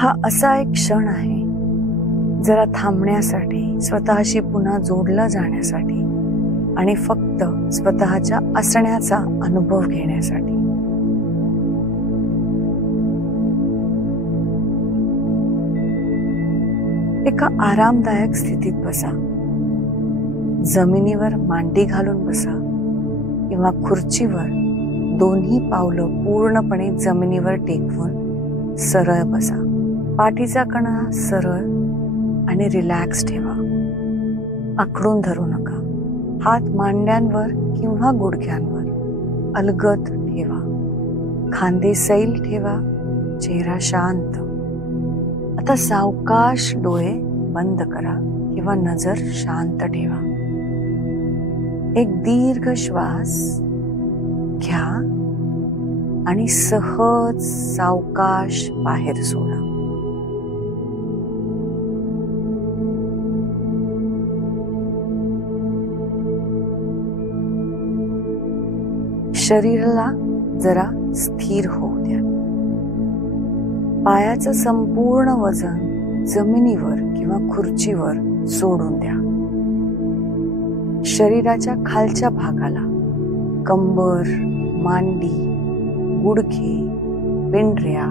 हा असा एक क्षण आहे जरा थांबण्यासाठी, स्वतःशी पुन्हा जोडला जाण्यासाठी आणि फक्त स्वतःच्या असण्याचा अनुभव घेण्यासाठी. एका आरामदायक स्थितीत बसा. जमिनीवर मांडी घालून बसा किंवा खुर्चीवर दोन्ही पावलं पूर्णपणे जमिनीवर टेकवून सरळ बसा. पाठीचा कणा सरळ आणि रिलॅक्स ठेवा. आखडून धरू नका. हात मांड्यांवर किंवा गुडघ्यांवर अलगद ठेवा. खांदे सैल ठेवा. चेहरा शांत. आता सावकाश डोळे बंद करा किंवा नजर शांत ठेवा. एक दीर्घ श्वास घ्या आणि सहज सावकाश बाहेर सोडा. शरीराला जरा स्थिर होऊ द्या. पायाचं संपूर्ण वजन जमिनीवर किंवा खुर्चीवर सोडून द्या. शरीराच्या खालच्या भागाला कंबर, मांडी, गुडघे, पिंढऱ्या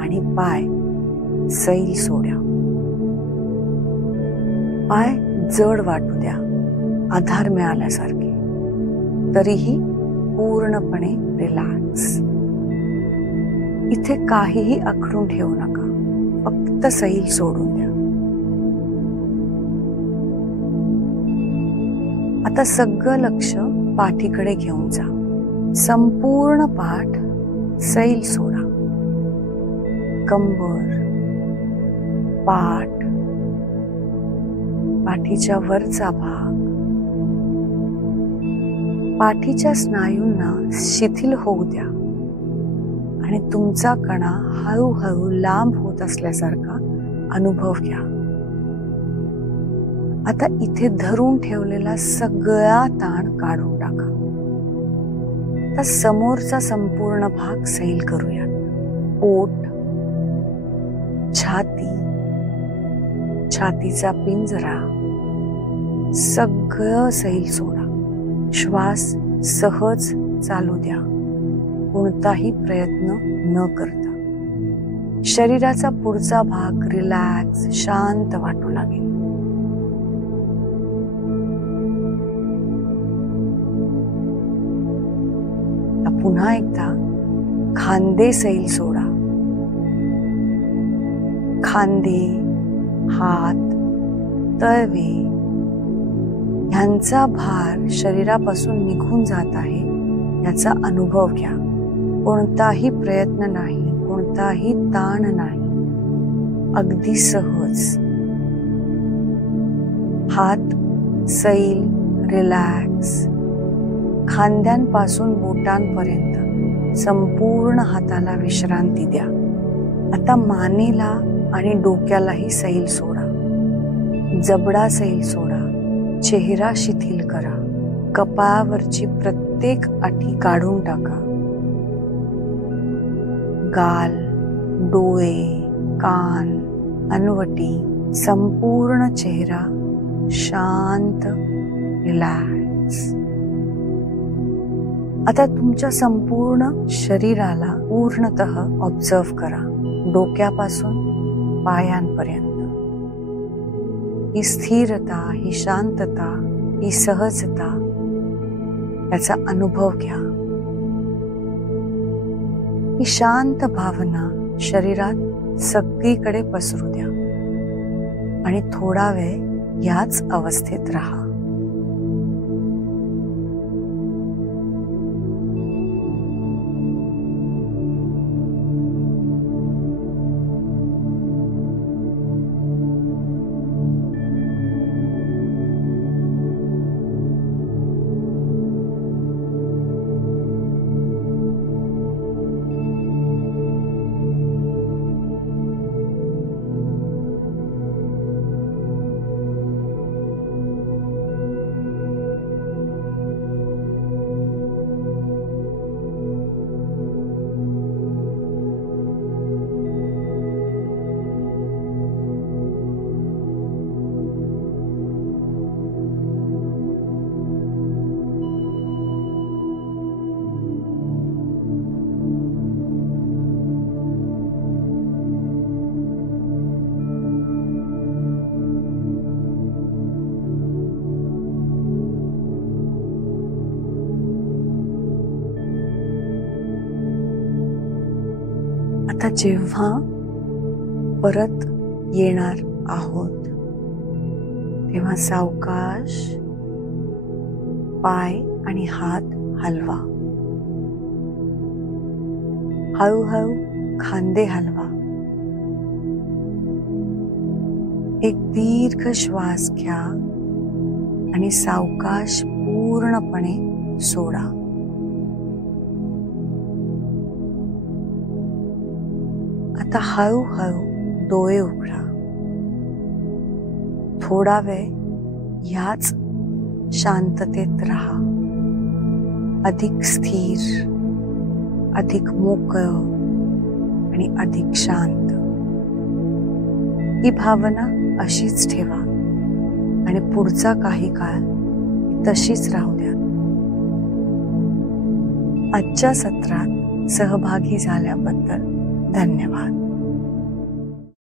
आणि पाय सैल सोडा. पाय जड वाटू द्या, आधार मिळाल्यासारखे, तरीही पूर्णपणे रिलॅक्स. इथे काहीही आखडून ठेवू नका, फक्त सैल सोडून द्या. आता सगळं लक्ष पाठीकडे घेऊन जा. संपूर्ण पाठ सैल सोडा. कंबर, पाठ, पाठीच्या वरचा भाग, पाठीच्या स्नायूंना शिथिल होऊ द्या आणि तुमचा कणा हळूहळू लांब होत असल्यासारखा अनुभव घ्या. आता इथे धरून ठेवलेला सगळा ताण काढून टाका. आता समोरचा संपूर्ण भाग सैल करूया. पोट, छाती, छातीचा पिंजरा सगळं सैल सोडा. श्वास सहज चालू द्या, कोणताही प्रयत्न न करता. शरीराचा पुढचा भाग रिलॅक्स, शांत वाटू लागेल. पुन्हा एकदा खांदे सैल सोडा. खांदे, हात, तळवे ह्यांचा भार शरीरापासून निघून जात आहे याचा अनुभव घ्या. कोणताही प्रयत्न नाही, कोणताही ताण नाही, अगदी सहज. हात सैल, रिलॅक्स. खांद्यांपासून बोटांपर्यंत संपूर्ण हाताला विश्रांती द्या. आता मानेला आणि डोक्यालाही सैल सोडा. जबडा सैल सोडा. चेहरा शिथिल करा. कपाळावरची प्रत्येक आठी काढून टाका. गाल, डोळे, कान, हनवटी, संपूर्ण चेहरा शांत, रिलॅक्स. आता तुमच्या संपूर्ण शरीराला पूर्णतः ऑब्झर्व करा, डोक्यापासून पायांपर्यंत. ही स्थिरता, ही शांतता, ही सहजता याचा अनुभव घ्या. ही शांत भावना शरीरात सगळीकडे पसरू द्या आणि थोडा वेळ याच अवस्थेत राहा. आता जेव्हा परत येणार आहोत तेव्हा सावकाश पाय आणि हात हलवा. हळूहळू खांदे हलवा. एक दीर्घ श्वास घ्या आणि सावकाश पूर्णपणे सोडा. आता हळूहळू डोळे उघडा. थोडा वेळ ह्याच शांततेत राहा. अधिक स्थिर, अधिक मोकळं आणि अधिक शांत. ही भावना अशीच ठेवा आणि पुढचा काही काळ तशीच राहू द्या. आजच्या सत्रात सहभागी झाल्याबद्दल धन्यवाद.